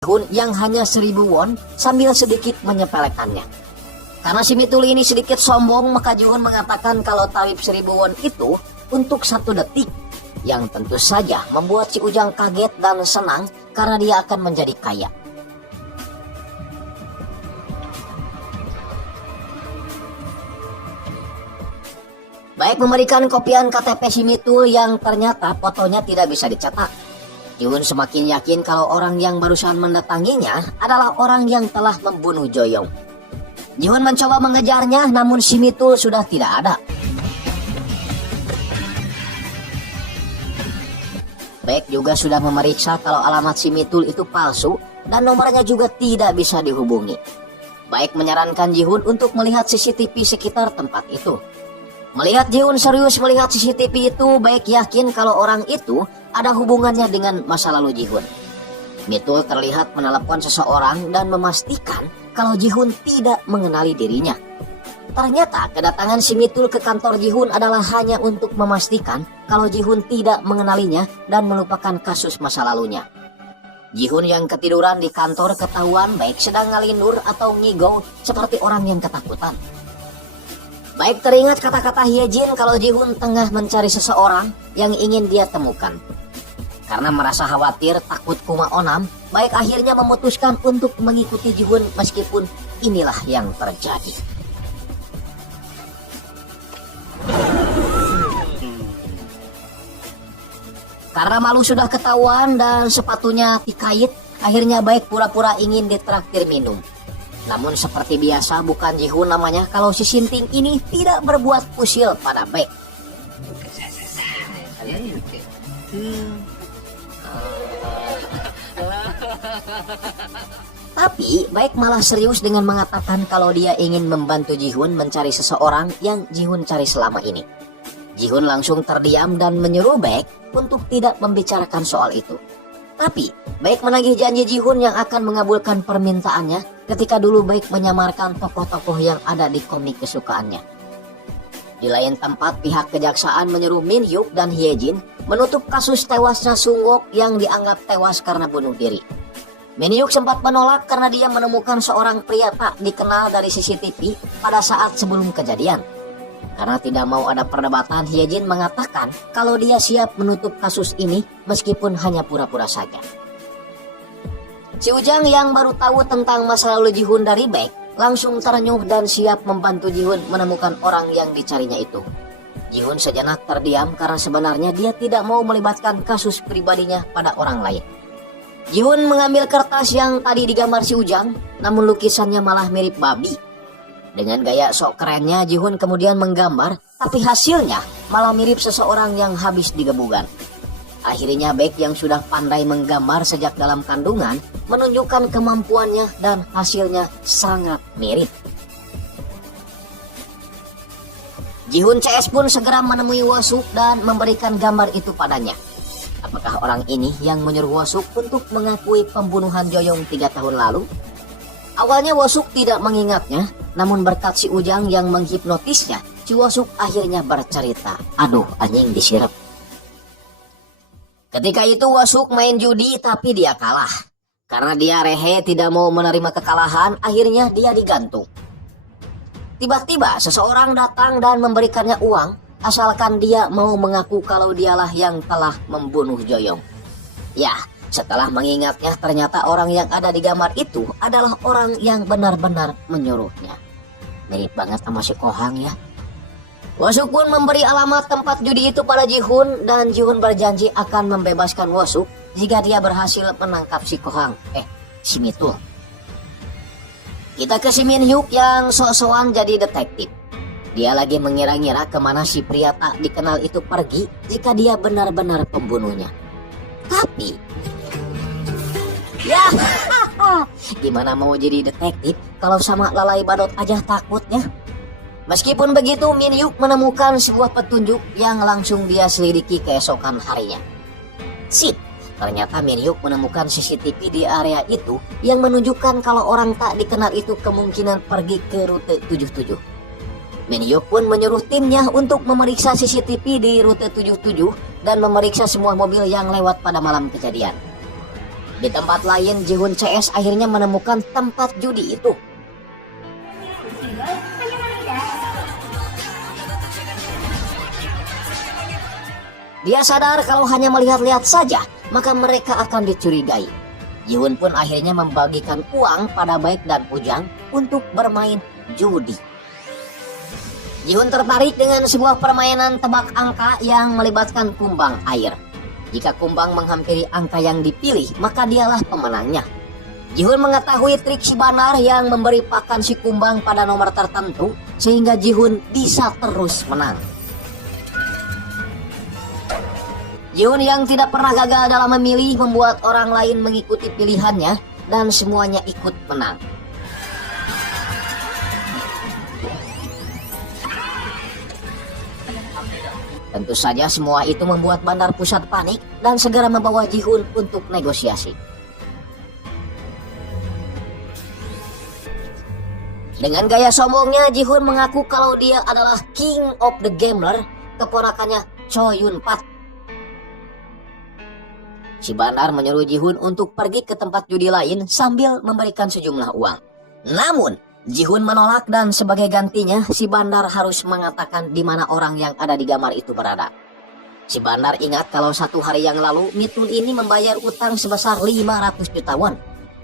Jihun yang hanya 1.000 won sambil sedikit menyepelekannya. Karena si Mitul ini sedikit sombong, maka Jihun mengatakan kalau tarif 1.000 won itu untuk 1 detik. Yang tentu saja membuat si Ujang kaget dan senang karena dia akan menjadi kaya. Baik memberikan kopian KTP si Mitul yang ternyata fotonya tidak bisa dicetak. Jihun semakin yakin kalau orang yang barusan mendatanginya adalah orang yang telah membunuh Joyong. Jihun mencoba mengejarnya, namun si Mitul sudah tidak ada. Baek juga sudah memeriksa kalau alamat si Mitul itu palsu dan nomornya juga tidak bisa dihubungi. Baek menyarankan Jihun untuk melihat CCTV sekitar tempat itu. Melihat Jihun serius melihat CCTV itu, Baek yakin kalau orang itu ada hubungannya dengan masa lalu Jihun. Mitul terlihat menelepon seseorang dan memastikan kalau Jihun tidak mengenali dirinya. Ternyata kedatangan si Mitul ke kantor Jihun adalah hanya untuk memastikan kalau Jihun tidak mengenalinya dan melupakan kasus masa lalunya. Jihun yang ketiduran di kantor ketahuan Baek sedang ngalindur atau ngigau seperti orang yang ketakutan. Baek teringat kata-kata Hyejin kalau Jihun tengah mencari seseorang yang ingin dia temukan. Karena merasa khawatir takut kuma onam, Baek akhirnya memutuskan untuk mengikuti Jihun meskipun inilah yang terjadi. Karena malu sudah ketahuan dan sepatunya dikait, akhirnya Baek pura-pura ingin ditraktir minum. Namun seperti biasa bukan Jihun namanya kalau si Sinting ini tidak berbuat usil pada Baek. Tapi Baek malah serius dengan mengatakan kalau dia ingin membantu Jihun mencari seseorang yang Jihun cari selama ini. Jihun langsung terdiam dan menyuruh Baek untuk tidak membicarakan soal itu. Tapi Baek menagih janji Jihun yang akan mengabulkan permintaannya ketika dulu Baek menyamarkan tokoh-tokoh yang ada di komik kesukaannya. Di lain tempat, pihak kejaksaan menyuruh Min Hyuk dan Hyejin menutup kasus tewasnya Sunggok yang dianggap tewas karena bunuh diri. Min Hyuk sempat menolak karena dia menemukan seorang pria tak dikenal dari CCTV pada saat sebelum kejadian. Karena tidak mau ada perdebatan, Hyejin mengatakan kalau dia siap menutup kasus ini meskipun hanya pura-pura saja. Si Ujang yang baru tahu tentang masa lalu Jihun dari Baek langsung terenyuh dan siap membantu Jihun menemukan orang yang dicarinya itu. Jihun sejenak terdiam karena sebenarnya dia tidak mau melibatkan kasus pribadinya pada orang lain. Jihun mengambil kertas yang tadi digambar si Ujang, namun lukisannya malah mirip babi. Dengan gaya sok kerennya, Jihun kemudian menggambar, tapi hasilnya malah mirip seseorang yang habis digebukan. Akhirnya Baek yang sudah pandai menggambar sejak dalam kandungan menunjukkan kemampuannya dan hasilnya sangat mirip. Jihun CS pun segera menemui Wosuk dan memberikan gambar itu padanya. Apakah orang ini yang menyuruh Wosuk untuk mengakui pembunuhan Joyong 3 tahun lalu? Awalnya Wosuk tidak mengingatnya, namun berkat si Ujang yang menghipnotisnya, si Wosuk akhirnya bercerita. Aduh, anjing disirap. Ketika itu Wosuk main judi tapi dia kalah. Karena dia rehe tidak mau menerima kekalahan, akhirnya dia digantung. Tiba-tiba seseorang datang dan memberikannya uang, asalkan dia mau mengaku kalau dialah yang telah membunuh Joyong. Ya, setelah mengingatnya ternyata orang yang ada di gambar itu adalah orang yang benar-benar menyuruhnya. Mirip banget sama si Kohang ya. Wosuk pun memberi alamat tempat judi itu pada Jihun dan Jihun berjanji akan membebaskan Wosuk jika dia berhasil menangkap si Kohang, si Mitul. Kita ke si Min Hyuk yang sok-sokan jadi detektif. Dia lagi mengira-ngira kemana si pria tak dikenal itu pergi jika dia benar-benar pembunuhnya. Tapi ya, gimana mau jadi detektif kalau sama lalai badot aja takutnya? Meskipun begitu, Min Hyuk menemukan sebuah petunjuk yang langsung dia selidiki keesokan harinya. Sip, ternyata Min Hyuk menemukan CCTV di area itu yang menunjukkan kalau orang tak dikenal itu kemungkinan pergi ke rute 77. Min Hyuk pun menyuruh timnya untuk memeriksa CCTV di rute 77 dan memeriksa semua mobil yang lewat pada malam kejadian. Di tempat lain, Jihun CS akhirnya menemukan tempat judi itu. Dia sadar kalau hanya melihat-lihat saja, maka mereka akan dicurigai. Jihun pun akhirnya membagikan uang pada Baek dan Ujang untuk bermain judi. Jihun tertarik dengan sebuah permainan tebak angka yang melibatkan kumbang air. Jika kumbang menghampiri angka yang dipilih, maka dialah pemenangnya. Jihun mengetahui trik si Bandar yang memberi pakan si kumbang pada nomor tertentu, sehingga Jihun bisa terus menang. Jihun yang tidak pernah gagal dalam memilih membuat orang lain mengikuti pilihannya, dan semuanya ikut menang. Tentu saja semua itu membuat Bandar Pusat panik dan segera membawa Jihun untuk negosiasi. Dengan gaya sombongnya, Jihun mengaku kalau dia adalah King of the Gambler, keponakannya Cho Yun Pat. Si Bandar menyuruh Jihun untuk pergi ke tempat judi lain sambil memberikan sejumlah uang. Namun, Jihun menolak dan sebagai gantinya, si Bandar harus mengatakan di mana orang yang ada di kamar itu berada. Si Bandar ingat kalau 1 hari yang lalu Mitul ini membayar utang sebesar 500 juta won.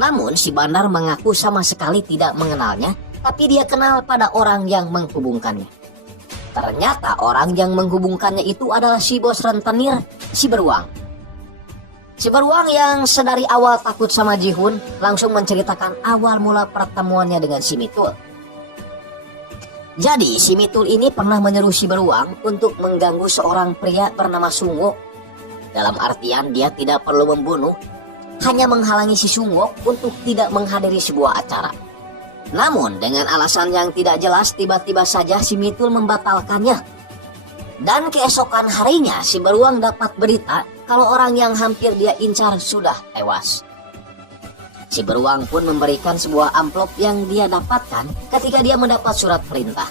Namun si Bandar mengaku sama sekali tidak mengenalnya, tapi dia kenal pada orang yang menghubungkannya. Ternyata orang yang menghubungkannya itu adalah si bos rentenir, si Beruang. Si Beruang yang sedari awal takut sama Jihun langsung menceritakan awal mula pertemuannya dengan si Mitul. Jadi si Mitul ini pernah menyeru si Beruang untuk mengganggu seorang pria bernama Sungwook. Dalam artian dia tidak perlu membunuh, hanya menghalangi si Sungwook untuk tidak menghadiri sebuah acara. Namun dengan alasan yang tidak jelas, tiba-tiba saja si Mitul membatalkannya. Dan keesokan harinya si Beruang dapat berita kalau orang yang hampir dia incar sudah tewas. Si Beruang pun memberikan sebuah amplop yang dia dapatkan ketika dia mendapat surat perintah.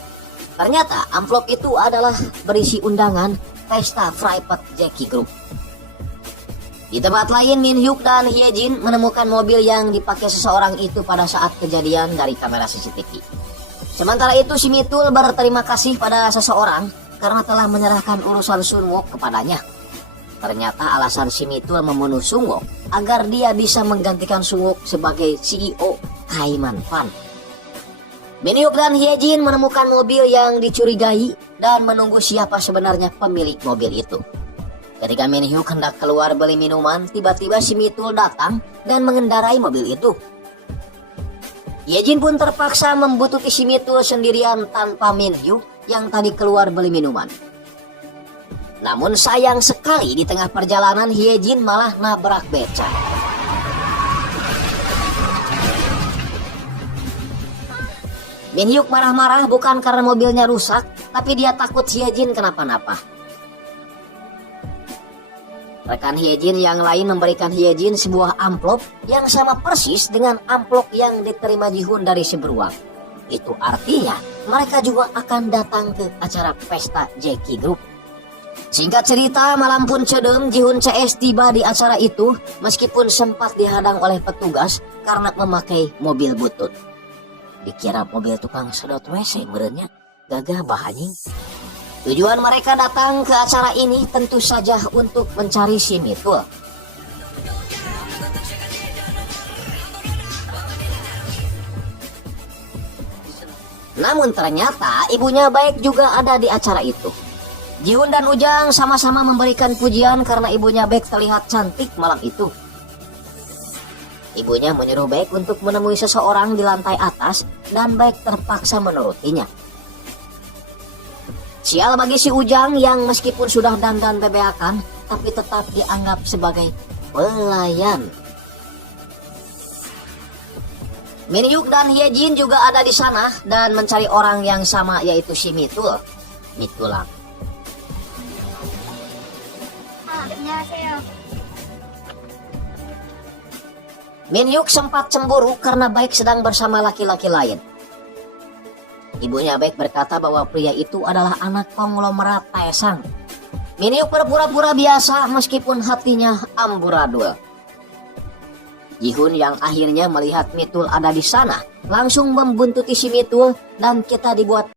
Ternyata amplop itu adalah berisi undangan pesta private Jackie Group. Di tempat lain, Min Hyuk dan Hye Jin menemukan mobil yang dipakai seseorang itu pada saat kejadian dari kamera CCTV. Sementara itu si Mitul berterima kasih pada seseorang karena telah menyerahkan urusan Sunwook kepadanya. Ternyata alasan si Mitul membunuh Sungwook agar dia bisa menggantikan Sungwook sebagai CEO Kaiman Fund. Min Hyuk dan Hye Jin menemukan mobil yang dicurigai dan menunggu siapa sebenarnya pemilik mobil itu. Ketika Min Hyuk hendak keluar beli minuman, tiba-tiba si Mitul datang dan mengendarai mobil itu. Hye Jin pun terpaksa membututi si Mitul sendirian tanpa Min Hyuk yang tadi keluar beli minuman. Namun sayang sekali di tengah perjalanan Hye Jin malah nabrak beca. Min Hyuk marah-marah bukan karena mobilnya rusak, tapi dia takut Hye Jin kenapa-napa. Rekan Hye Jin yang lain memberikan Hye Jin sebuah amplop yang sama persis dengan amplop yang diterima Jihun dari si Beruang. Itu artinya mereka juga akan datang ke acara pesta Jackie Group. Singkat cerita, malam pun cedem Jihun CS tiba di acara itu meskipun sempat dihadang oleh petugas karena memakai mobil butut. Dikira mobil tukang sedot WC merenya, gagah bahanying. Tujuan mereka datang ke acara ini tentu saja untuk mencari si Mitul. Namun ternyata ibunya Baek juga ada di acara itu. Jihun dan Ujang sama-sama memberikan pujian karena ibunya Baek terlihat cantik malam itu. Ibunya menyuruh Baek untuk menemui seseorang di lantai atas dan Baek terpaksa menurutinya. Sial bagi si Ujang yang meskipun sudah dandan bebeakan tapi tetap dianggap sebagai pelayan. Min Hyuk dan Hye Jin juga ada di sana dan mencari orang yang sama yaitu si Mitul. Mitulang. Min Hyuk sempat cemburu karena Baek sedang bersama laki-laki lain. Ibunya Baek berkata bahwa pria itu adalah anak konglomerat Taesang. Min Hyuk berpura-pura biasa meskipun hatinya amburadul. Jihun yang akhirnya melihat Mitul ada di sana langsung membuntuti si Mitul dan kita dibuat